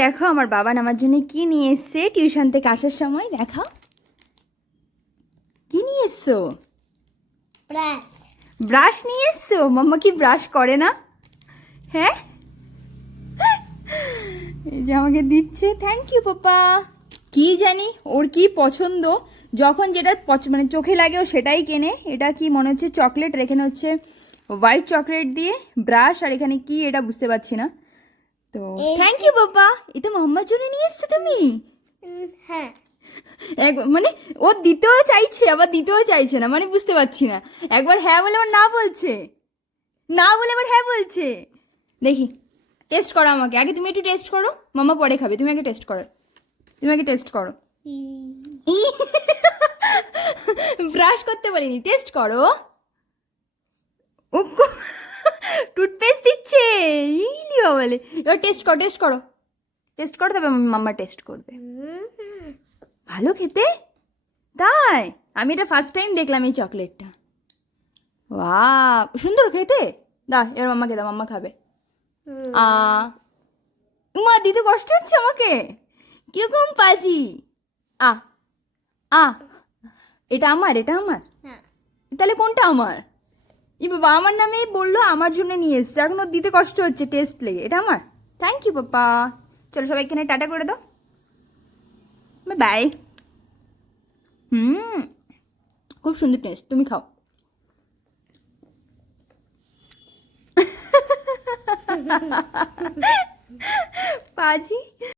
দেখো আমার বাবা আমার জন্য কি নিয়ে এসছে টিউশন থেকে আসার সময়। দেখা কি নিয়ে এসছো? ব্রাশ। ব্রাশ নিয়ে এসছো? মাম্মা কি ব্রাশ করে না? হ্যাঁ, এই যে আমাকে দিচ্ছে। Thank you papa. কি জানি ওর কি পছন্দ, যখন যেটা মানে চোখে লাগে ও সেটাই কেনে। এটা কি মনে হচ্ছে চকলেট, আর এখানে হচ্ছে হোয়াইট চকলেট দিয়ে ব্রাশ, আর এখানে কি এটা বুঝতে পারছি না। তো থ্যাংক ইউ পাপা। এটা মাম্মার জন্য নিয়ে এসছো তুমি? হ্যাঁ। মানে ও দিতেও চাইছে আবার দিতেও চাইছে না, মানে বুঝতে পারছি না। একবার হ্যাঁ বলে আবার না বলছে, না বলে আবার হ্যাঁ বলছে। দেখি, টেস্ট করো আমাকে আগে, তুমি একটু টেস্ট করো, মামা পরে খাবে, তুমি আগে টেস্ট করো, তুমি আগে টেস্ট করো। ব্রাশ করতে বলিনি, টেস্ট করো। ও টুথপেস্ট দিচ্ছে, ইলিও বলে। এবার টেস্ট করো, টেস্ট করো, টেস্ট করো, তবে মাম্মা টেস্ট করবে। ভালো খেতে, তাই? আমি এটা ফার্স্ট টাইম দেখলাম এই চকলেটটা। বাহ, সুন্দর খেতে। দাও এবার মাম্মাকে দাও, মাম্মা খাবে। আ মা, দিতে কষ্ট হচ্ছে আমাকে, কিরকম পাজি। আ আ এটা আমার, এটা আমার, হ্যাঁ। তাহলে কোনটা আমার? ই বাবা, আমার নামে বললো, আমার জন্য নিয়ে এসছে, এখন ওর দিতে কষ্ট হচ্ছে টেস্ট লেগে। এটা আমার। Thank you papa. চলো সবাই এখানে টাটা করে দাও, বাই বাই। খুব সুন্দর টেস্ট, তুমি খাও। পাজি।